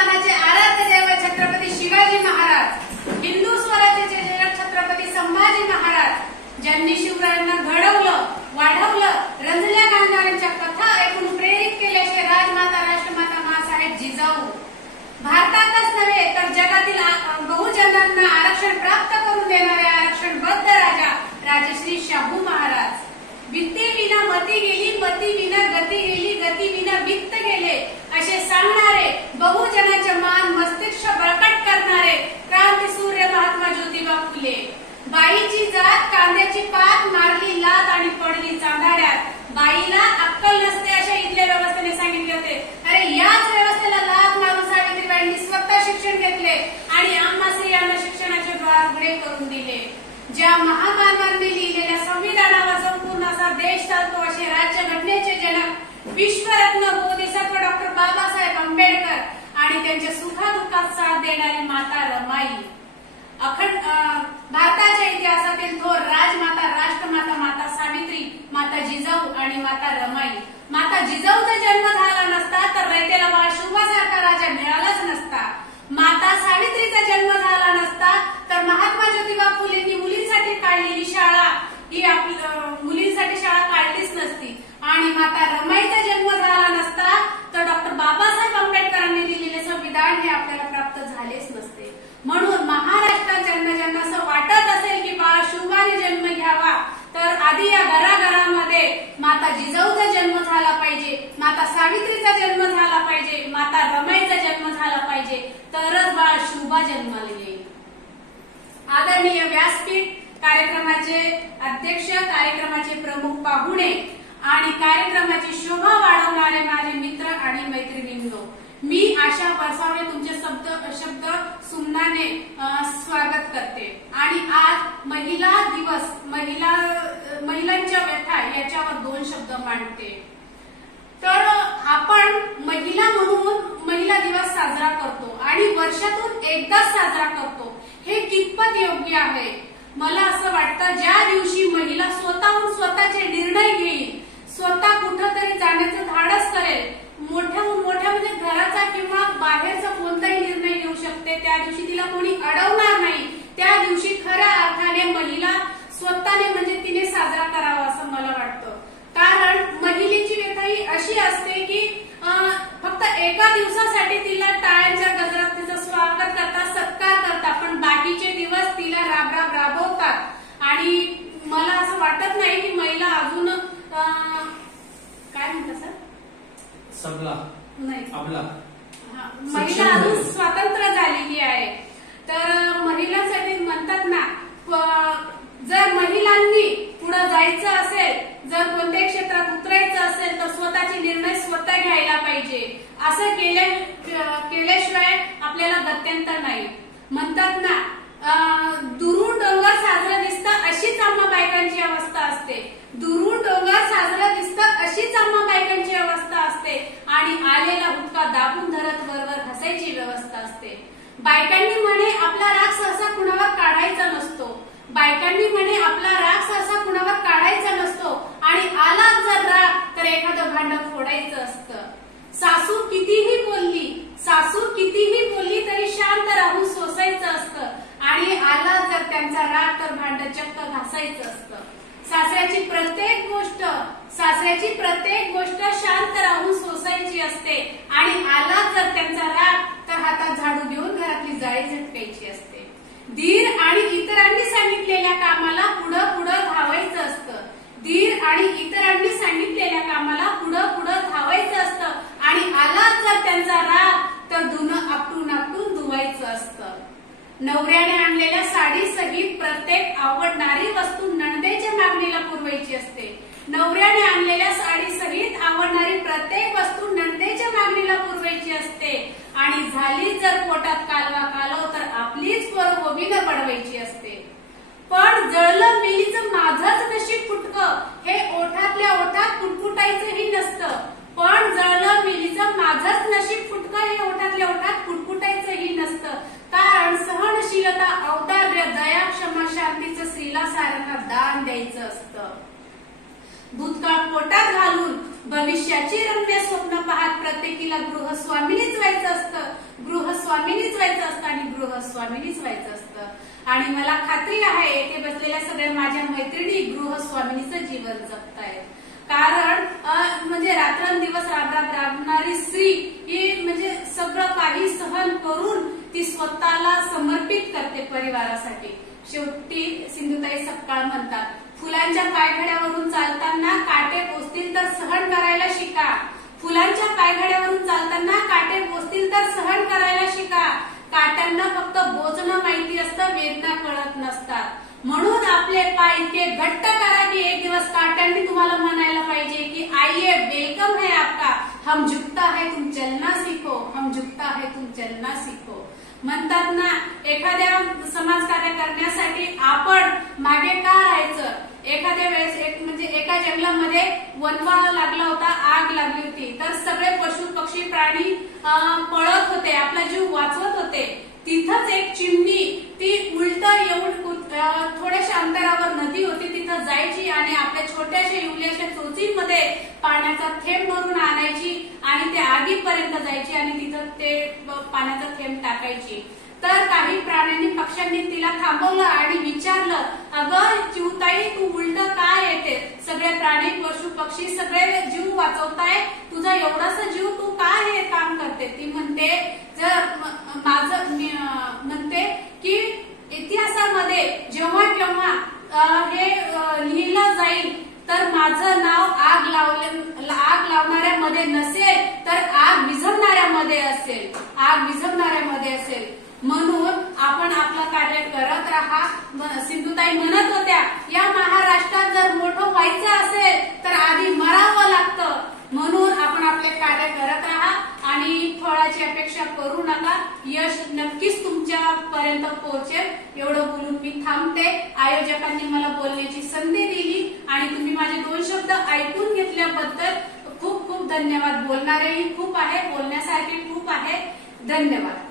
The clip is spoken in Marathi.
हिंदुस्थानाचे आराध्य दैवत छत्रपती शिवाजी महाराज, हिंदू स्वराज्याचे जनक छत्रपती संभाजी महाराज, ज्यांनी शिवरायांना घडवलं, वाढवलं, रंजल्या गांधारांच्या कथा ऐकून प्रेरित केले असे राजमाता राष्ट्रमाता माँसाहेब जिजाऊ, भारतातच नव्हे तर जगातील बहुजनांना आरक्षण प्राप्त करून देणारे आरक्षणबद्ध राजा राजश्री शाहू महाराज, वित्ती विना मती गेली, मती विना गती गेली, गती विना वित्त गेले असे सांगणारे, बहुजनाचे मान मस्तिष्क बळकट करणारे क्रांती सूर्य महात्मा ज्योतिबा फुले, बाईची जात कांद्याची पात, मारली लात आणि पडली चांदाड्यात, बाईला अक्कल नसते अशा इथल्या व्यवस्थेने सांगितले होते. अरे याच व्यवस्थेला लात मारून सावित्रीबाईंनी स्वतः शिक्षण घेतले आणि आम्हा स्त्रियांना शिक्षणाचे द्वार उघडे करून दिले. ज्या महामानवांनी लिहिलेल्या संविधानावर संपूर्ण असा देश चालतो असे राज्यघटनेचे जनक विश्वरत्न बोधिसत्व डॉक्टर बाबासाहेब आंबेडकर आणि त्यांच्या सुखादुःखात साथ देणारी माता रमाई, अखंड भारताच्या इतिहासातील थोर राजमाता राष्ट्रमाता माता सावित्री, माता जिजाऊ आणि माता रमाई. माता जिजाऊचा जन्म झाला नसता तर रयतेला बाळ शिवासारखा राजा मिळालाच नसता. माता सावित्रीचा जन्म झाला नसता तर महात्मा ज्योतिबा फुलेंनी मुलींसाठी काढलेली शाळा ही मुलींसाठी शाळा काढलीच नसती. आणि माता रमाईचा जन्म झाला नसता तर डॉक्टर बाबासाहेब आंबेडकरांनी दिलेले संविधान हे आपल्याला प्राप्त झालेच नसते. म्हणून महाराष्ट्रात ज्यांना असं वाटत असेल की बाळ शुभाने जन्म घ्यावा तर आधी या घराघरामध्ये माता जिजाऊचा जन्म झाला पाहिजे, माता सावित्रीचा जन्म झाला पाहिजे, माता रमाईचा जन्म झाला पाहिजे, तरच बाळ शुभा जन्माला येईल. आदरणीय व्यासपीठ कार्यक्रमाचे अध्यक्ष, कार्यक्रमाचे प्रमुख पाहुणे आणि कार्यक्रमाची शोभा वाढवणारे माझे मित्र आणि मैत्रिणींनो, मी आशा परसावे तुमचे शब्द सुमनाने स्वागत करते. आणि आज महिला दिवस, महिलांच्या व्यथा याच्यावर 2 शब्द मांडते. तर आपण महिला म्हणून महिला दिवस साजरा करतो आणि वर्षातून एकदाच साजरा करतो, हे कितपत योग्य आहे? मला असं वाटतं ज्या दिवशी महिला स्वतःहून स्वतःचे निर्णय घेईल, स्वतः कुठंतरी जाण्याचं धाडस करेल, मोठ्या म्हणजे घराचा किंवा बाहेरचा कोणताही निर्णय घेऊ शकते, त्या दिवशी तिला कोणी अडवणार नाही, त्या दिवशी खऱ्या अर्थाने महिला स्वतःने म्हणजे तिने साजरा करावा असं मला वाटतं. कारण महिलेची व्यथा ही अशी असते की फक्त एका दिवसासाठी तिला टाळ्यांच्या गजरात तिचं स्वागत करतात, सत्कार करतात, पण बाकीचे दिवस तिला राबवतात. आणि मला असं वाटत नाही की महिला अजून काय म्हणतात सर सबला नाही आपला महिला अजून स्वतंत्र झालेली आहे. तर महिलांसाठी म्हणतात ना, जर महिलांनी पुढे जायचं असेल, जर कोणत्याही क्षेत्रात उतरायचं असेल तर स्वतःचे निर्णय स्वतः घ्यायला पाहिजे. असं केल्याशिवाय आपल्याला गत्यंतर नाही. म्हणतात ना, दुरून डोंगर साजरं दिसतं अशीच आम्हा बायकांची अवस्था असते, दुरून डोंगर साजरं दिसतं अशीच आम्हा बायकांची अवस्था असते आणि आलेला हुक्का दाबून धरत वरवर हसायची व्यवस्था असते. बायकांनी म्हणे आपला राग सहसा कुणावर काढायचा नसतो, बायकांनी म्हणे आपला राग सहसा कुणावर काढायचा नसतो आणि आलाच जर राग तर एखादं भांडं फोडायचं असतं. सासू कितीही बोलली तरी शांत राहून सोसायचं असतं आणि आला जर त्यांचा राग तर भांडं चक्क घासायचं असतं. सासऱ्याची प्रत्येक गोष्ट शांत राहून सोसायची असते आणि आला जर त्यांचा राग तर हातात झाडू घेऊन घरातली जाळी झटकायची असते. धीर आणि इतरांनी सांगितलेल्या कामाला पुढं धावायचं असतं, धीर आणि इतरांनी सांगितलेल्या कामाला पुढं धावायचं असतं आणि आला जर त्यांचा राग तर धुणं आपटून धुवायचं असतं. नवऱ्याने आणलेल्या साडी सहित प्रत्येक आवडणारी वस्तू नणंदेच्या मागणीला पुरवायची असते, नवऱ्याने आणलेल्या साडी सहित आवडणारी प्रत्येक वस्तू नणंदेच्या मागणीला पुरवायची असते आणि झाली जर पोटात कालव तर आपलीच परभोगीनं पडवायची असते. पण जळलं मेलीचं माझंच नशीब फुटकं हे ओठातल्या ओठात कुटकुटायचंही नसतं, पण जळलं मेलीचं माझंच नशीब फुटकं हे ओठातल्या ओठात कुटकुटायचंही नसतं. कारण सहनशीलता, औदार्य, दया, क्षमा, शांतीचं स्त्रीला साऱ्यांना दान द्यायचं असतं. भूतकाळ पोटात घालून भविष्याची रम्य स्वप्न पाहत प्रत्येकीला गृहस्वामिनीच व्हायचं असतं. गृहस्वामिनीच व्हायचं असतं। आणि मला खात्री आहे येथे बसलेल्या सगळ्या माझ्या मैत्रिणी गृहस्वामिनीचं जीवन जगतायत, कारण म्हणजे रात्रंदिवस राबणारी स्त्री ही म्हणजे सगळं काही सहन करून ती स्वतःला समर्पित करते परिवारासाठी। शेवटी सिंधुताई सपकाळ म्हणतात, फुलांच्या पायघड्यावरून चालताना काटे पोचतील तर सहन करायला शिका, फुलांच्या पायघड्यावरून चालताना काटे पोचतील तर सहन करायला शिका, काट्यांना फक्त बोचणं माहिती असतं, वेदना कळत नसतात। म्हणून आपले पाय इतके घट्ट करा की एक दिवस काट्यांनी तुम्हाला म्हणायला पाहिजे की आइए वेलकम है आपका, हम झुकता है तुम चलना सीखो, हम झुकता है तुम चलना सीखो। म्हणतात ना, एखाद्या समाज कार्य करण्यासाठी आपण मागे का राहायचं? एखाद्या वेळेस म्हणजे एका जंगलामध्ये वणवा लागला होता, आग लागली होती, तर सगळे पशु पक्षी प्राणी पळत होते, आपला जीव वाचवत होते। तिथंच एक चिमणी ती उलट येऊन थोड्याशा अंतरावर नदी होती, तिथं जायची आणि आपल्या छोट्याशा इवल्याशा चोचीमध्ये पाण्याचा थेंब भरून आणायची आणि ते आगीपर्यंत जायची आणि तिथं ते पाण्याचा थेंब टाकायची। तर काही प्राण्यांनी पक्ष्यांनी तिला थांबवलं आणि विचारलं, अगं चिवताई तू उलट काय येते? सगळे प्राणी पशु पक्षी सगळे जीव वाचवताय, तुझा एवढासा जीव तू काय हे काम करते? ती म्हणते, जर माझं म्हणते की इतिहासामध्ये जेव्हा केव्हा हे लिहिलं जाईल तर माझं नाव आग लावणाऱ्यामध्ये नसेल तर आग विझवणाऱ्यामध्ये असेल, आग विझवणाऱ्यामध्ये असेल। म्हणून आपण आपलं कार्य करत राहा। सिंधुताई म्हणत होत्या, या महाराष्ट्रात जर मोठं व्हायचं असेल तर आधी मरावं लागतं। म्हणून आपण आपले कार्य करत राहा आणि फळाची अपेक्षा करू नका, यश नक्कीच तुमच्या पर्यंत पोहोचेल। एवढं बोलून मी थांबते। आयोजकांनी मला बोलण्याची संधी दिली आणि तुम्ही माझे 2 शब्द ऐकून घेतल्याबद्दल खूप खूप धन्यवाद। बोलणारेही खूप आहे, बोलण्यासारखे खूप आहे। धन्यवाद।